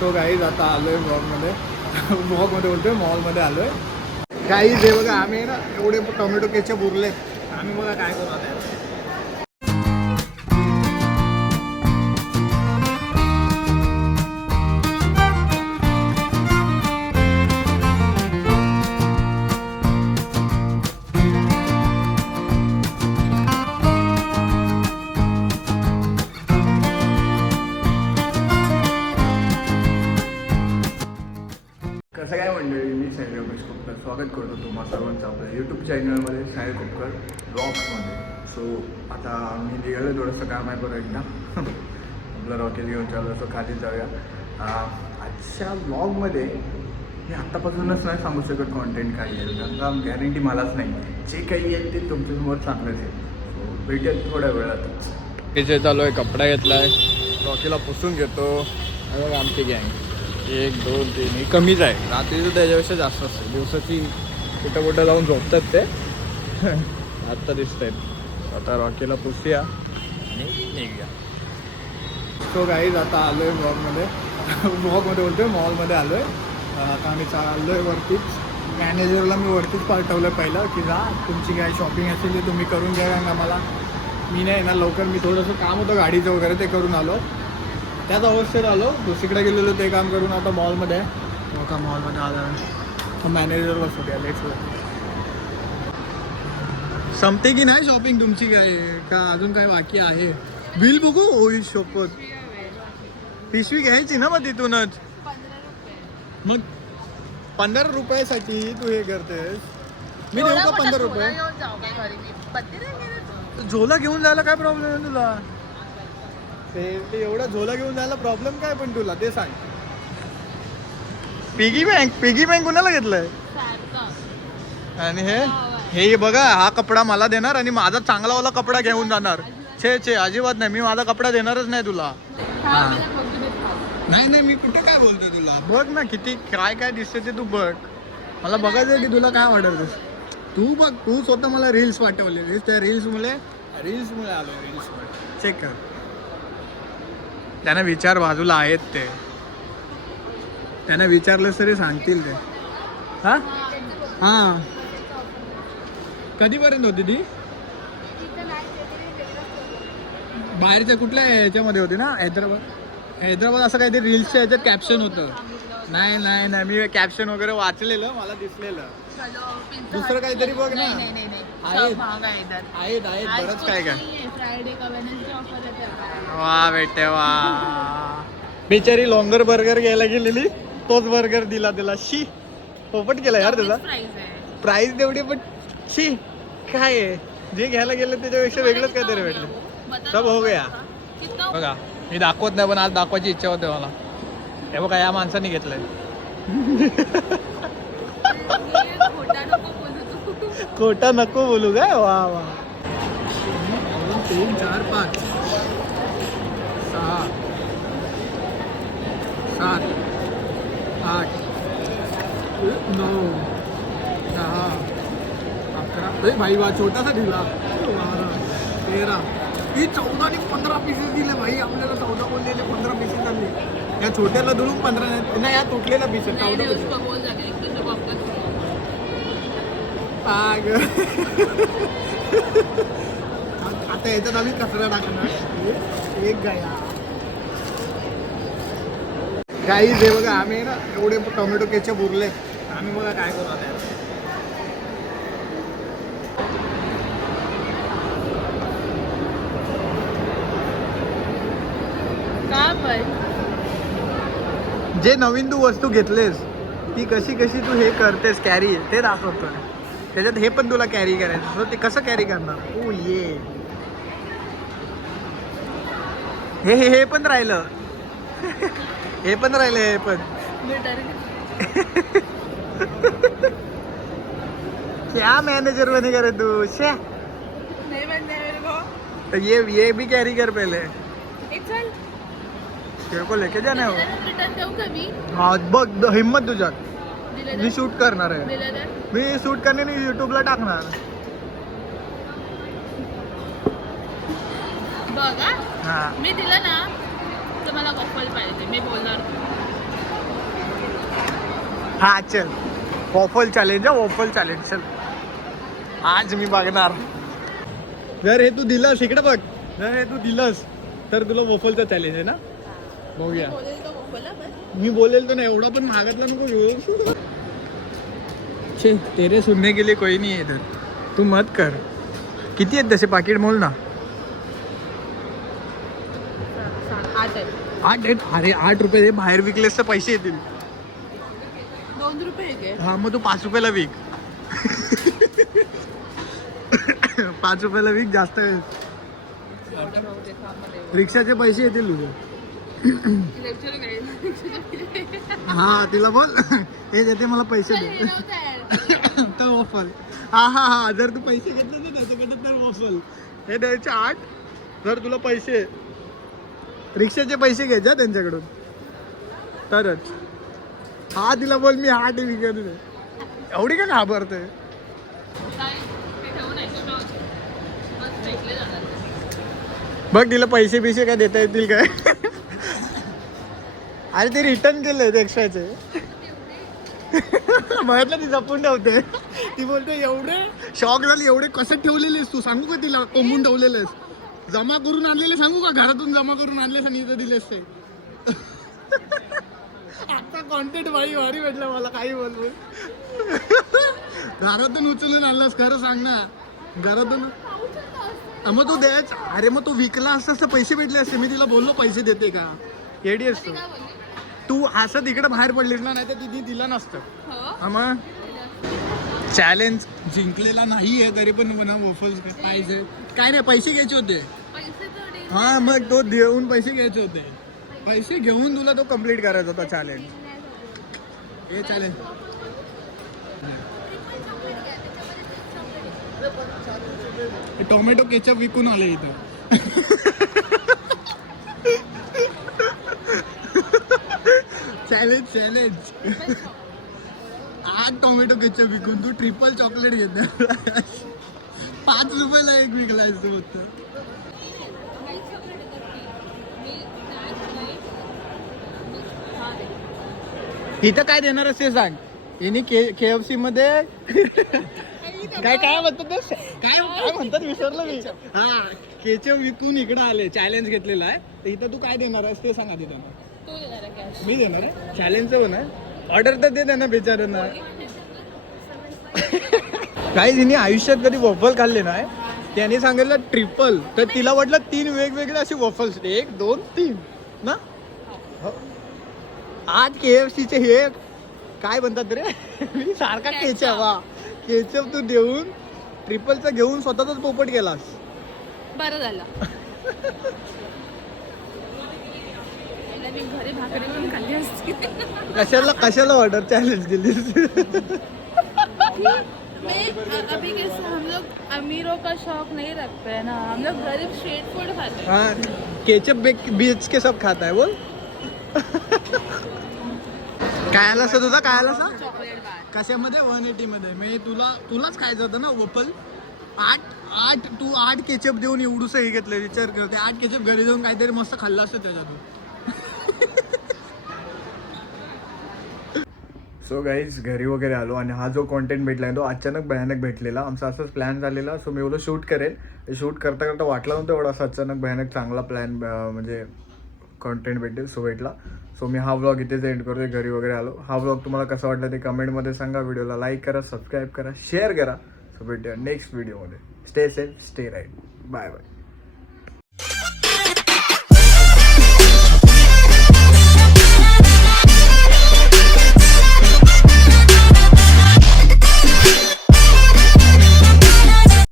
So guys आता आलो आहे ब्लॉगमध्ये बोलतोय मॉलमध्ये आलो आहे गाईज. हे बघा आम्ही ना एवढे टोमॅटो केचप उरले, आम्ही बघा काय करू आता. कसं काय मंडळी, मी साहिल रमेश कोपकर स्वागत करतो तुम्हा सर्वांचं आपल्या यूट्यूब चॅनलमध्ये साहिल कोपकर ब्लॉग्समध्ये. सो आता मी निघालो, थोडंसं काम आहे बरं एकदा आपलं रॉकेल घेऊन चालू असं खाली जाऊया. आजच्या ब्लॉगमध्ये मी आत्तापासूनच नाही सांगू शकत कॉन्टेंट काय येईल, कारण का गॅरंटी मलाच नाही. जे काही येईल ते तुमच्यासमोर सांगण्यात येईल. सो भेटेल थोड्या वेळातच. हे चालू आहे, कपडा घेतला आहे, रॉकेला पुसून घेतो. बघा आमची गँग 1 2 3 हे कमीच आहे, रात्रीचं त्याच्यापेक्षा जास्त असते. दिवसाची कुठं जाऊन झोपतात ते आत्ता दिसत आहेत. आता रॉकेला पुसूया आणि निघूया. सो गाईज आता आलो आहे ब्लॉगमध्ये बोलतोय मॉलमध्ये आलो आहे. आता आम्ही चाललो आहे वरतीच. मॅनेजरला मी वरतीच पाठवलं पहिलं की जा तुमची काय शॉपिंग असेल ते तुम्ही करून घ्या, कारण का मला मी नाही येणार लवकर. मी थोडंसं काम होतं गाडीचं वगैरे ते करून आलो, त्याच अवस्थेत आलो. दुसरीकडे गेलेलो ते काम करून आता मॉलमध्ये आहे. का मॉलमध्ये आलं मॅनेजर बसू द्या. लेट्स संपते की नाही शॉपिंग तुमची काय का अजून काय बाकी आहे? बिल बघू. ओई शपथ, पिशवी घ्यायची ना मग तिथूनच. मग 15 रुपयासाठी तू हे करतेस? मी देऊ का 15 रुपये? झोला घेऊन जायला काय प्रॉब्लेम आहे तुला? ते एवढा झोला घेऊन जायला प्रॉब्लेम काय पण तुला ते सांग. पिगी बँक कुणाला घेतलंय? आणि हे बघा, हा कपडा मला देणार आणि माझा चांगलावाला कपडा घेऊन जाणार. छे अजिबात नाही, मी माझा कपडा देणारच नाही तुला. नाही मी कुठे काय बोलतोय तुला. बघ ना किती काय दिसते ते तू बघ. मला बघायचं की तुला काय वाटत. तू बघ, तू स्वतः मला रील्स पाठवले, त्या रील्समुळे आलो. रील्समुळे चेक कर. त्यांना विचार बाजूला आहेत ते, त्यांना विचारलंस तरी सांगतील ते. हां कधीपर्यंत होती ती? बाहेरच्या कुठल्या ह्याच्यामध्ये होती ना? हैदराबाद असं काहीतरी रील्सच्या ह्याच्यात कॅप्शन होतं. नाही मी कॅप्शन वगैरे वाचलेलं, मला दिसलेलं. दुसरं काहीतरी बघ ना. आहेत बरंच काय वा बेटे वा. बिचारी लॉंगर बर्गर घ्यायला गेलेली, तोच बर्गर दिला त्याला. शी पोपट केला यार तुला. प्राइस तेवढी पण शी काय आहे. जे घ्यायला गेलं त्याच्यापेक्षा वेगळंच काहीतरी भेटलं. सब हो गया. बघा मी दाखवत नाही पण आज दाखवायची इच्छा होते मला. हे बघा या माणसाने घेतलंय. खोटा नको बोलू काय. वा 3 4 5 6 7 8 9 10 11. भाई वा छोटासा दिला. 13 ही 14 आणि 15 पीसेस दिले भाई. आपल्याला 14 बोलले 15 पीसेस आले. या छोट्याला धरून 15 नाही, या तुटलेला पीस 14 पीसेस. आता याच्यात आम्ही कचरा टाकणार. एक गाईज हे बघा आम्ही ना एवढे टोमॅटो केचप उरले, आम्ही बघा काय करू आता. जे नवीन तू वस्तू घेतलेस ती कशी तू हे करतेस कॅरी, ते दाखवतो. त्याच्यात हे पण तुला कॅरी करायचं, ते कसं कॅरी करणार. ओ ये हे पण राहिलं. हे पण क्या मैनेजर बनेगा रे तू. नहीं बनना मेरे को. तो ये भी कैरी कर पहले. तेरे को लेके जाना है वो. हाँ बघ हिम्मत तुझ्यात. मी शूट करणार आहे. मी शूट करणे आणि यूट्यूबला टाकणार. बघा मी दिलं ना तर मला गॉगल पाहिजे. मी बोलणार हा चल वॉफल चॅलेंज वॉफल चॅलेंज चल आज मी बघणार. जर हे तू दिलंस इकडे बघ, जर हे तू दिलंस तर तुला वॉफलचा चॅलेंज आहे ना. बघूया. मी बोलेल तर नाही, एवढा पण मागतला नको घेऊ. छे तेरे सुनने के लिए कोई नहीं है इधर, तू मत कर. किती आहेत तसे पाकिट मोल ना. 8 आहेत. अरे 8 रुपये दे, बाहेर विकलेस तर पैसे येतील. 2 रुपये. हा मग तू 5 रुपयाला विक. 5 रुपयाला विक, जास्त रिक्षाचे पैसे येतील तुझे. हा तिला बोल हे देते मला पैसे दे तर वॉफल. हा जर तू पैसे घेतले ना त्याच्याकडे तर वॉफल हे द्यायचे 8. जर तुला पैसे रिक्षाचे पैसे घ्यायचे त्यांच्याकडून तरच. हा तिला बोल मी 8 विकत दे. एवढी का घाबरते. बघ तिला पैसे बिसे काय देता येतील काय. अरे ते रिटर्न केले ते एक्स्ट्राचे. म्हटलं ती जपून ठेवते. ती बोलते एवढे शॉक झाली, एवढे कसे ठेवलेलेस तू सांगू का तिला. कोंबून ठेवलेलेस, जमा करून आणलेले सांगू का, घरातून जमा करून आणलेस आणि इथं दिलेस ते. आता कॉन्टेंट भाई भारी भेटलं मला. काही बोल घरातून उचलून आणलास खरं सांग ना. घरातून मग तू द्यायच. अरे मग तू विकला असतास तर पैसे भेटले असते. मी तिला बोललो पैसे देते का. येडी असतो तू. असं तिकडे बाहेर पडलीस ना, नाही तर तिने दिलं नसतं. मग चॅलेंज जिंकलेला नाही आहे तरी पण म्हणा वॉफल्स पाहिजे. काय नाही पैसे घ्यायचे होते. हा मग तो देऊन पैसे घ्यायचे होते. पैसे घेऊन तुला तो कम्प्लीट करायचा होता चॅलेंज. हे चॅलेंज टोमॅटो केचप विकून आले इथं. चॅलेंज 8 टोमॅटो केचप विकून तू ट्रिपल चॉकलेट घेत. 5 रुपयाला एक विकलाय तू फक्त. इथं काय देणार असते सांग. यांनी KFC मध्ये काय म्हणतात काय म्हणतात विसरलं मी. हा केचप विकून इकडे आले, चॅलेंज घेतलेला आहे. तर इथं तू काय देणार आहेस ते सांग आधी त्यांना. मी देणार आहे चॅलेंज पण आहे. ऑर्डर तर दे त्यांना बिचारांना. काही तिने आयुष्यात कधी वॉफल खाल्ले नाही. त्याने सांगितलं ट्रिपल, तर तिला वाटलं 3 वेगवेगळे असे वॉफल्स. 1 2 3 ना. आज KFCचे हे काय म्हणतात रे. मी सारखा केचप तू देऊन ट्रिपलचा घेऊन स्वतःच पोपट केलास. बरं झालं. घरी भाकरी पण खाल्ली असती. कशाला ऑर्डर चॅलेंज दिलीस. अभी कैसे हम लोग अमीरों का शौक नहीं रखते हैं ना, हम लोग गरीब स्ट्रीट फूड खाते हैं. हाँ केचप बीच के सब खाता है बोल. काय आला सर तुझा. काय आला सर चॉकलेट बार कशामध्ये 180 मध्ये. मी तुलाच खायचं होतं ना वॉफल. 8 केचप देऊन एवढूसं हे घेतलं. विचार करते 8 केचप घरी जाऊन काहीतरी मस्त खाल्लं असतं त्याच्यातून. सो गाईज घरी वगैरे आलो आणि हा जो कॉन्टेंट भेटला आहे तो अचानक भयानक भेटलेला. आमचा असंच प्लॅन झालेला. सो मी एवढं शूट करेल. शूट करता वाटलं नव्हतं एवढा असं अचानक भयानक चांगला प्लॅन म्हणजे कॉन्टेंट भेटेल. सो भेटला. सो मी हा व्लॉग इथेच एंड करतोय. घरी वगैरे आलो. हा व्लॉग तुम्हाला कसा वाटला ते कमेंटमध्ये सांगा. व्हिडिओला लाईक करा, सबस्क्राईब करा, शेअर करा. सो भेटूया नेक्स्ट व्हिडिओमध्ये. Stay safe, stay right. Bye bye.